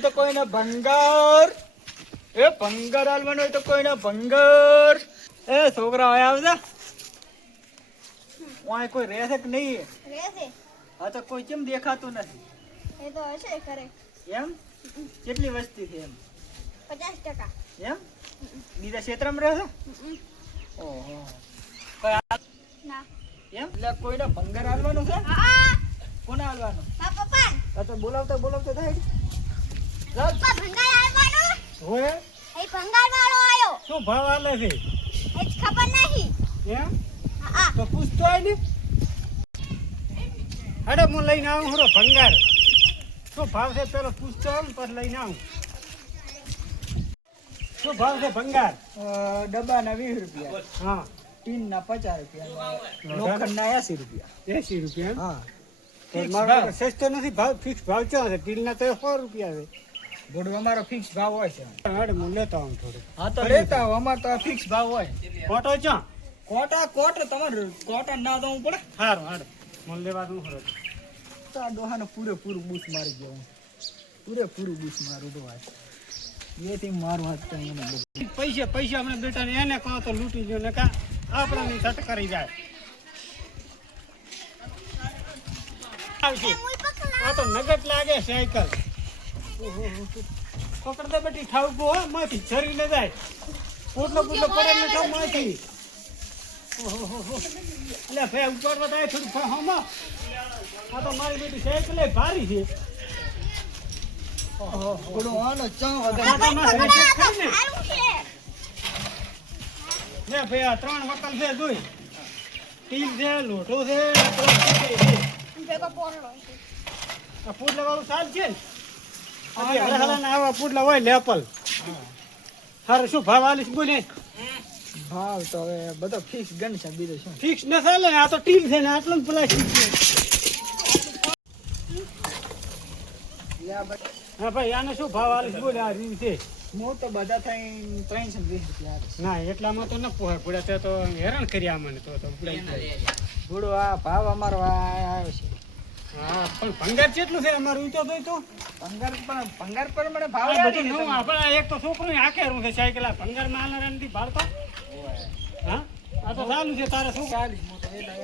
હોય તો કોઈને ભંગાર. એ ભંગાર હાલવાનું હોય તો કોઈને ભંગાર. એ છોકરા હોય આવજા. ઓય કોઈ રહેશે કે નહીં? રહેશે. હા તો કોઈ કેમ દેખાતું નથી? એ તો હશે કરે. એમ કેટલી વસ્તી છે? એમ 50%. એમ બીજા ક્ષેત્રમાં રહેશે? ઓહો કોઈ ના. એમ એટલે કોઈને ભંગાર હાલવાનું છે? હા. કોને હાલવાનું? મા પપ્પા. આ તો બોલાવતા થાય. પપ્પા ભંગાર આવવાનું. હોય એ ભંગાર વાળો આયો. શું ભાવ હાલે છે? એ જ ખબર નહીં. એમ હા. તો પૂછતો હોય ને. અરે હું લઈને આવું હરો ભંગાર. શું ભાવ છે પેલો પૂછતો હોય ને પછી લઈને આવું. શું ભાવ છે ભંગાર? ડબ્બાના 20 રૂપિયા. હા. ટીનના 50 રૂપિયા. લોખંડના 80 રૂપિયા. 80 રૂપિયા? હા. મારો સસ્તો નથી ભાવ, ફિક્સ ભાવ છે. ટીનના તો 100 રૂપિયા છે. બોડો અમારો ફિક્સ ભાવ હોય છે. હાડે હું લેતા આવું થોડું. હા તો લેતા આવો, અમાર તો ફિક્સ ભાવ હોય. કોટો ચા? કોટ તમારે કોટા ના દઉં પડે. સારું હાડે મને લેવા દઉં ખરો. તો આ ડોહાને પૂરેપૂરું બૂસ મારી ગયો. પૂરેપૂરું બૂસ મારું તો વાત. એથી મારું વાત કઈ મને પૈસા આપણે બેટાને એને કહો તો લૂંટી ગયો ને કા આપણાની સટ કરી જાય. આ તો નગદ લાગે સાયકલ. પકડ દે બેટી ઠાવકો હો માંથી છરી ન જાય. પોટલો પડે ને તો માંથી. એટલે ભાઈ ઉપાડવા થાય થોડું ફાહમાં. આ તો મારી બેટી સાયકલ ભારી છે. ઓહો આનો ચા વધારે ને ભાઈ આ 3 વકલ છે જોઈ. ટીલ છે, લોટો છે, ભેગો પોરલો. આ પુડલા વાળું સાલ છે ને. આવા પુડલા હોય લેપલ. હારે શું ભાવ આલીશ બોલે? ભાવ તો હવે બધો ફિક્સ ગણ છે. બીજો શું ફિક્સ ન ચાલે ને. આ તો ટીલ છે ને આટલું પ્લાસ્ટિક છે. હા ભાઈ આને શું ભાવ આલીશ બોલે? આ રીંગ છે હું તો બધા થઈને 320 રૂપિયા. ના એટલામાં તો ન પોહાય પડે. તે તો હેરાન કર્યા મને તો થોડું. આ ભાવ અમારો આવ્યો છે. હા પણ ભંગાર કેટલું છે અમારું? ઈ તો દઈ તો ભંગાર પર મને ભાવ બધું નવું. આપણે એક તો છોકરું આખેરું છે સાયકલ. આ ભંગાર માં આના નથી ભાડતો. હા આ તો ચાલુ છે. તારે શું 40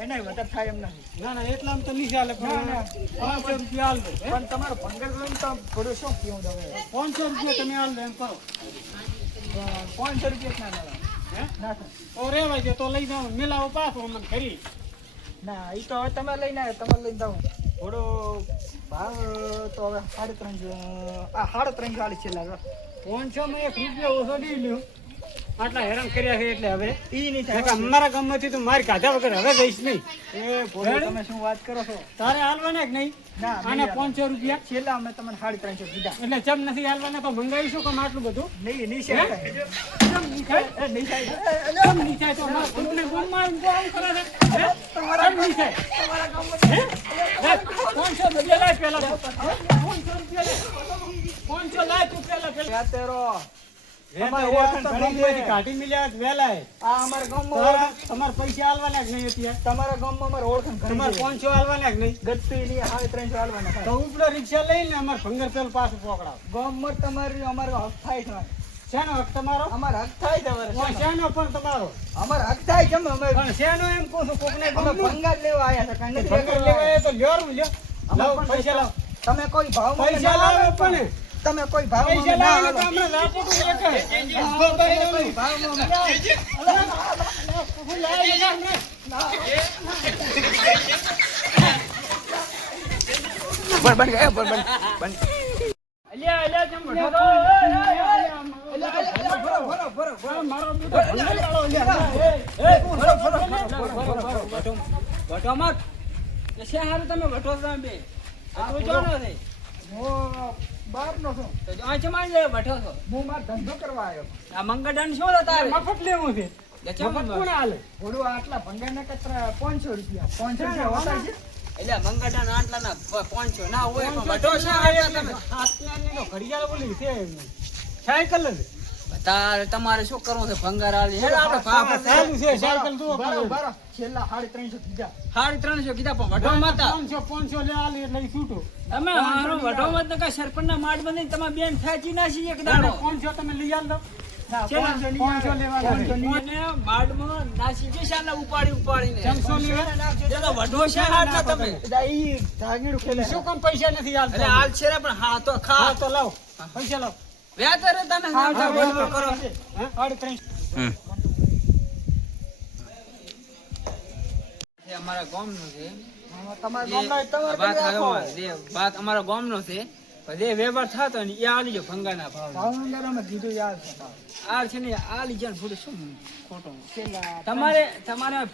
એને વધારે થાય એમ નથી. ના એટલામાં તો નહીં ચાલે. 500 રૂપિયા હાલ દો. પણ તમારો ભંગાર લઈને તો થોડું શું કેવું તમે? 500 રૂપિયા તમે હાલ દો એમ કરો. 500 રૂપિયા ના હે ના તો રેવાય છે. તો લઈ જાઓ મેલાવો પાછો મને કરી. ના એ તો હવે તમે લઈને આવ્યો. તમે લઈને જાઓ. થોડો ભાવ તો હવે 350. આ 350 વાળી છે લાગે. 500 માં 1 રૂપિયા ઓછો દઈ લ્યો. આટલા હેરાન કર્યા છે એટલે હવે ઈ નહીં થાય. અમારા ગામમાંથી તો મારી કાઢા વગર હવે જઈશ નહીં. એ તમે શું વાત કરો છો? તારે હાલવાના કે નહીં? ના આને 500 રૂપિયા છેલ્લા અમે તમને 350 દીધા. એટલે ચમ નથી હાલવાના તો મંગાવીશું કે આટલું બધું નહીં નહીં થાય. ચમ નહીં થાય? નહીં થાય. ચમ નહીં થાય તો અમારા ગ્રુપને ગામમાં આમ કરે છે. તમારા નહીં થાય. તમારા ગામમાં 500 રૂપિયા લાય પહેલા. 500 રૂપિયા લાય. 500 લાય તું પહેલા તેરો. કાઢી મિલ્યા વેલાય. આ અમારા ગામમાં તમારે પૈસા હાલવાના જ નહીં અત્યારે. તમારા ગામમાં અમારે ઓળખાણ તમારે 500 હાલવાના જ નહીં. ગત્તી ની 350 હાલવાના. તો ઉપલો રિક્ષા લઈને અમારે ભંગર પેલ પાછું પકડાવ. ગામમાં તમારી અમારો હક થાય છે. શેનો હક તમારો? અમારો હક થાય છે. શેનો પણ તમારો? અમારો હક થાય છે. અમે પણ શેનો એમ કહું છું. કોકને ભંગાર લેવા આવ્યા છે. ભંગાર લેવા આવ્યા તો લ્યો લ્યો પૈસા લાવ. તમે કોઈ ભાવ પૈસા લાવો પણ તમે કોઈ ભાવ પૈસા લાવો તો આપણે રાપોટું કોઈ ભાવ બન ગયા બન અલ્યા અલ્યા જમ ભરો મારો બેટો ભંગાર વટો મત કે હારું તમે વટો તમે બે આ તો જોનો છે. બાર નો છું તો આ ચમાઈ જાય બેઠો છો. હું માર ધંધો કરવા આવ્યો. આ મંગળદાન શું હતો તારે? મફત લેવું છે. મફત કોણ હાલે? બોડું આટલા ભંગાર ના કતરા 500 રૂપિયા. 500 રૂપિયા હોતા છે. એટલે મંગળદાન આટલા ના 500 ના હોય પણ બેઠો છે. આટલા તમે હાથની તો ઘડિયાળ બોલી છે સાયકલ જ તમારે શું કરવું છે ભંગાર આલી હેડ આપણે ભાવ ચાલુ છે સાયકલ જુઓ બરાબર છેલ્લા 350 કીધા 350 કીધા પણ વઢો માતા 500 લે આલી એટલે ઈ છૂટો અમે હારો વઢો મત તો કા સરપંચના માડ બંધી તમાર બેન થાચી નાસી એક દાડો 500 તમે લઈ આલ દો ના, છેલ્લા 500 લેવાના છે. અને માડમાં નાસી જે શાના ઉપાડીને 500 લેવા એ તો વઢો છે હાડના તમે એટલે ઈ ધાગીડું ખેલે શું કામ પૈસા નથી એટલે આલતા હાલ છે રે પણ હા તો ખા હા તો લાવ પૈસા લાવ વ્યાતરે તને બરાબર કરો હા 350 એ અમારા ગામનો છે તમારે એ ગામના તમારે વાત કરી આવ્યો રાખો. જે વાત અમારા ગામનો છે પણ જે વ્યવહાર થતો ને એ આલી જો ભંગારના ભાવ ભાવનગર અમે કીધું યાદ છે. આ છે ને આલી જાય થોડું શું ખોટું છેલ્લા તમારે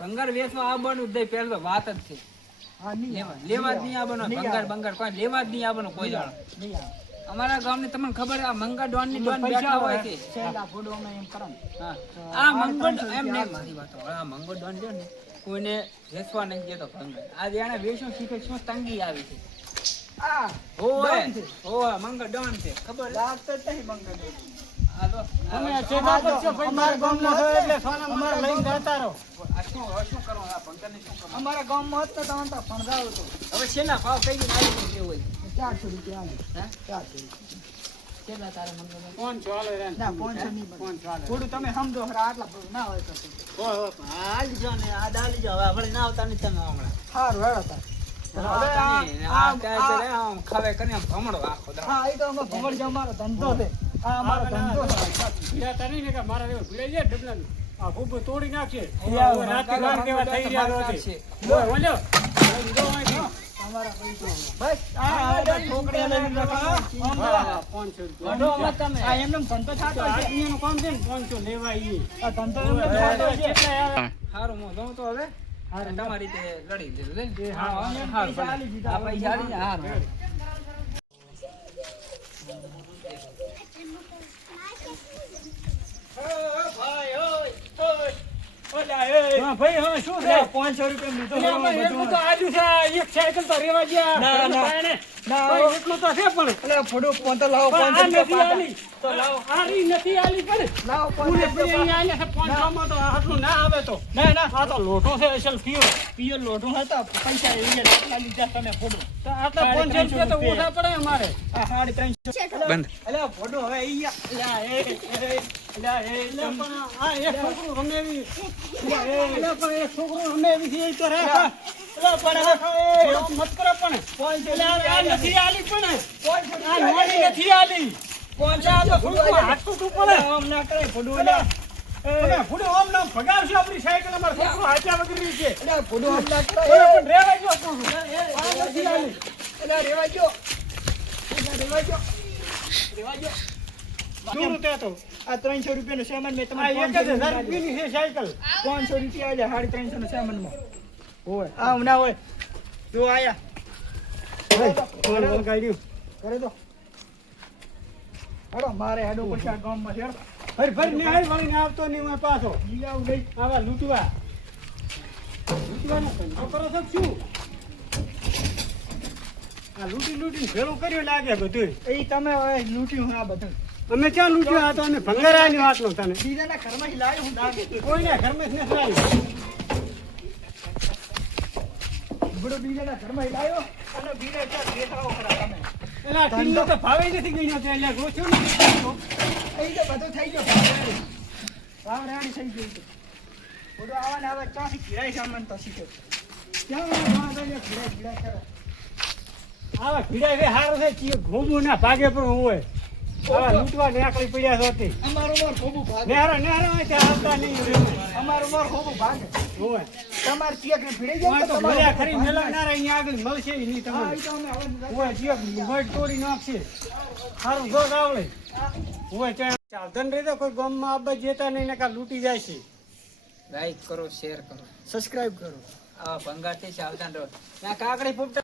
ભંગાર વેચવા આવવાનું જ નહીં પહેલો વાત જ છે હા, નહીં લેવા જ નહીં આવવાનો નહીં ભંગાર આવે. બંગાર કોઈ લેવા જ નહીં આવવાનો કોઈ જાણો નહીં આવે. અમારા ગામની તમને ખબર છે, આ મંગા ડોનની ડોન પૈસા બેઠા હોય હોય. છે છેલ્લા ફોટો અમે એમ કરો ને. હા. આ મંગો એમ નહીં મારી વાત સાંભળો. આ મંગો ડોન છે ને કોઈને વેચવા નહીં દેતો ભંગાર આજે એને વેચો શીખે શું તંગી આવી છે આ ઓય ડોન છે. ઓય મંગો ડોન છે ખબર છે? લાગતો જ નહીં બંગર. આ તો તમે આ ચેતા કરશો ભાઈ અમારા ગામના છો ગામમાં એટલે સોના અમારે લઈને જતા રહો શું કરવાનું આ ભંગારને શું કરવાનું? અમારા ગામમાં હતો તો તો ફણગાવ હતો. હવે છેલ્લા ભાવ કઈ દીધા આવી ગયો હોય 400 રૂપિયા આલે. હે 400 રૂપિયા. કેટલા તારે મંગો ડોન? 500 આલે રે ના 500 નહીં બને. 500 આલે થોડું તમે સમજો ખરા, આટલા ના હોય તો હાલી જાઓ ને આ ડાલી જાઓ હવે આપણે ના આવતા નથી તમે હમણાં સારું હેડો તાર. હવે આ ત્યાં છે રે, આમ ખાવે કરીને આમ ભમણો આખો દાડો. હા એ તો અમે ભમર જે અમારો ધંધો છે. આ અમારો ધંધો છે. ભીડાતા નહીં ને કે મારા એવો ભીડાઈ જાય ડબલાનું. આ ભૂબો તોડી નાખશે યાર, હવે રાતે વાર કેવા થઈ રહ્યા તમારે છે છે. બોલ બોલ્યો જો અહીંથી. અમારા પૈસા. બસ આ છોકરીને લઈને રાખો. હા, 500 રૂપિયા. વઢો મત તમે. આ એમને ધંધો તો થતો છે. આદમીનું કામ છે ને 500 લેવા ઈ. આ ધંધો એમને થતો છે. કેટલા આવે? હારું હું દઉં તો હવે તમારી રીતે લડી દીધું છે ને? હા, હા, એમ હારું, પૈસા ભલે. આલી દીધા. આ પૈસા આલી જાય, હારું. હા, ભાઈ હા શું છે 500 રૂપિયા લીધો. એટલે આમાં એટલું તો આલ્યું છે. એક સાયકલ તો રેવા ગયા. ના, ના. ભાઈને. ના, ભાઈ, એટલું તો છે પણ એટલે ફોટો પોતે લાવો પણ આ 500 નથી રૂપિયા આલી. તો લાવો. આ રી નથી આલી પણ. લાવો પૂરે 500 પૂરી અહીં આલ્યા છે. 500 માં તો આટલું ના આવે તો. ના ના આ તો લોટો છે અસલ પીઓ. પિયર લોઢો હતા પૈસા એ એટલા લીધા તમે ફોટો. તો આટલા 500 રૂપિયા તો ઓછા પડે અમારે. આ 350. બંધ. અલ્યા ફોટો હવે ઈ અલ્યા અલ્યા એટલે પણ આ એક છોકરું ગમે એવી. એટલે પણ એક છોકરું ગમે એવી છે એ તો રાખ. એટલે પણ હવે એવું મત કરો પણ. એટલે આ નથી આલી પણ. આ નોની નથી આલી. એટલે આ તો થોડુંક હાચું તું પડે. આમ ના કરે ફોટો. તમે ફૂડે ઓમ નામ ભગાવશો આપણી સાયકલ અમારે છોકરો હાચ્યા વગરની છે. અલ્યા ફોટો આમ ના કરે. પણ રેવા જો કહું છું. આ નથી આલી. અલ્યા રેવા જો. અલ્યા રેવા જો. રેવા જો. દૂર તે તો. આ 300 રૂપિયાનો સામાન મેં આ તમને 1000 રૂપિયાની છે સાયકલ. 500 રૂપિયા આલ્યા 350 નો સામાનમાં. હોય આમ ના હોય. જો આયા. ફોન કાઢ્યું. કરે તો. હાલો મારે હેડો પછી આ ગામમાં છે. ફરી નિહાળ વળીને આવતો નહીં હોય પાછો. ઈ આવું નહીં. આવા લૂંટવા. લૂંટવાનો ધંધો કરો છો કે શું? આ લૂંટીને ભેળું કર્યું લાગે બધું. એ તમે હવે લૂંટ્યું આ બધું. અમે ક્યાં લૂંટ્યું? આ તો અમે ભંગારાની વાતનો તને. બીજાના ઘરમાં લાવ્યો હું દાગ. કોઈને ઘરમાં જ નથી લાવ્યું. બડો બીજાના ઘરમાં લાવ્યો અને બીજા ક્યાં બેઠાઓ ખરા તમે. એટલે આ ટીમનો તો ભાવે નથી ગયો તે એટલે ઓછું નથી ગયો. એ તો બધું થઈ ગયો ભાવ રાણી થઈ ગઈ છે. બધું આવાને હવે ચાથી ઘીરાય સામાન તો શીખે. ક્યાં વાંધો નહીં, ભીડા કરે. આવા ભીડા બે હારું છે ચીયો ઘોબું ના ભાગે પણ હોય. આવા લૂંટવા નેકળી પડ્યા છો તે. અમારો મોર ખોબું ભાગે. નેહરા હોય ત્યાં આવતા નહીં. અમારો મોર ખોબું ભાગે. હોય. તમારે ચેક ને ભીડાઈ જાય હોય તો તો ભલે ખરી મેળવનારા અહીંયા આગળ મળશે ય નહીં હા, તમને. ઈ તો અમે હવે હોય જીઓ વોટ તોડી નાખશે. સારું જોગ આવડે. હોય ત્યાં સાવધાન રહેજો, કોઈ ગામમાં આબા જેતા નહીં ને કાં લૂંટી જાય છે. લાઈક કરો શેર કરો સબસ્ક્રાઇબ કરો. આવા ભંગારથી સાવધાન રહો. ત્યાં કાકડી ફૂટતા